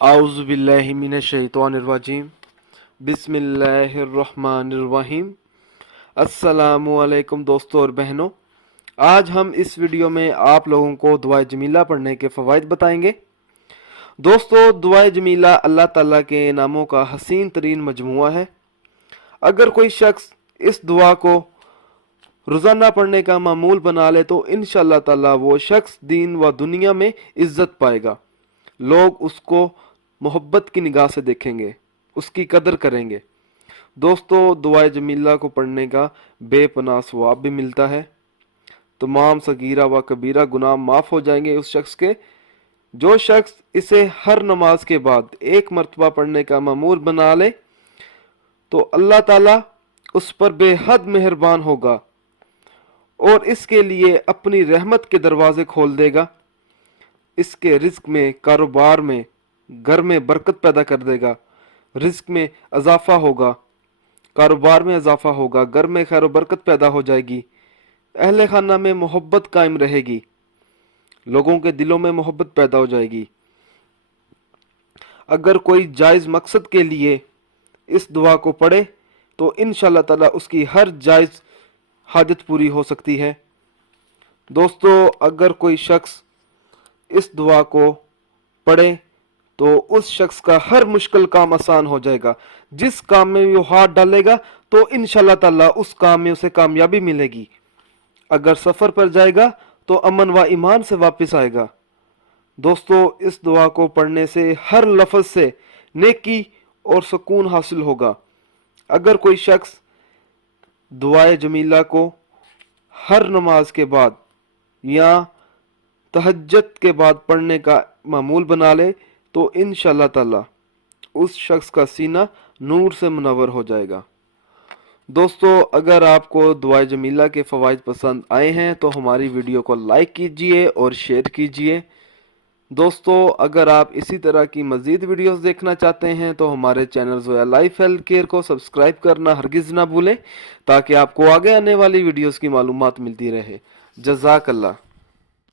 आउज़ु बिल्लाहि मिनश शैतानिर रजीम बिस्मिल्लाहिर्रहमानिर रहीम। अस्सलामु अलैकुम दोस्तों और बहनों, आज हम इस वीडियो में आप लोगों को दुआ जमीला पढ़ने के फ़वाइद बताएंगे। दोस्तों, दुआ जमीला अल्लाह ताला के नामों का हसीन तरीन मजमुआ है। अगर कोई शख्स इस दुआ को रोज़ाना पढ़ने का मामूल बना ले तो इंशाअल्लाह ताला वो शख्स दीन व दुनिया में इज्जत पाएगा। लोग उसको मोहब्बत की निगाह से देखेंगे, उसकी कदर करेंगे। दोस्तों, दुआ जमीला को पढ़ने का बेपनाह सवाब भी मिलता है। तमाम सगीरा व कबीरा गुनाह माफ़ हो जाएंगे उस शख्स के। जो शख्स इसे हर नमाज के बाद एक मरतबा पढ़ने का मामूल बना ले तो अल्लाह ताला उस पर बेहद मेहरबान होगा और इसके लिए अपनी रहमत के दरवाजे खोल देगा। इसके रिस्क में, कारोबार में, घर में बरकत पैदा कर देगा। रिस्क में इजाफा होगा, कारोबार में इजाफा होगा, घर में खैर बरकत पैदा हो जाएगी। अहले खाना में मोहब्बत कायम रहेगी, लोगों के दिलों में मोहब्बत पैदा हो जाएगी। अगर कोई जायज़ मकसद के लिए इस दुआ को पढ़े तो इंशाअल्लाह ताला उसकी हर जायज़ हाजत पूरी हो सकती है। दोस्तों, अगर कोई शख्स इस दुआ को पढ़े तो उस शख्स का हर मुश्किल काम आसान हो जाएगा। जिस काम में वो हाथ डालेगा तो इंशाअल्लाह ताला उस काम में उसे कामयाबी मिलेगी। अगर सफ़र पर जाएगा तो अमन व ईमान से वापस आएगा। दोस्तों, इस दुआ को पढ़ने से हर लफ्ज़ से नेकी और सुकून हासिल होगा। अगर कोई शख्स दुआ जमीला को हर नमाज के बाद या तहज्जुद के बाद पढ़ने का मामूल बना ले तो इंशाअल्लाह ताला उस शख्स का सीना नूर से मुनव्वर हो जाएगा। दोस्तों, अगर आपको दुआ जमीला के फ़वाइद पसंद आए हैं तो हमारी वीडियो को लाइक कीजिए और शेयर कीजिए। दोस्तों, अगर आप इसी तरह की मज़ीद वीडियोस देखना चाहते हैं तो हमारे channel Zoya life health care को सब्सक्राइब करना हरगिज़ ना भूलें ताकि आपको आगे आने वाली वीडियोस की मालूमात मिलती रहे। जज़ाकल्लाह।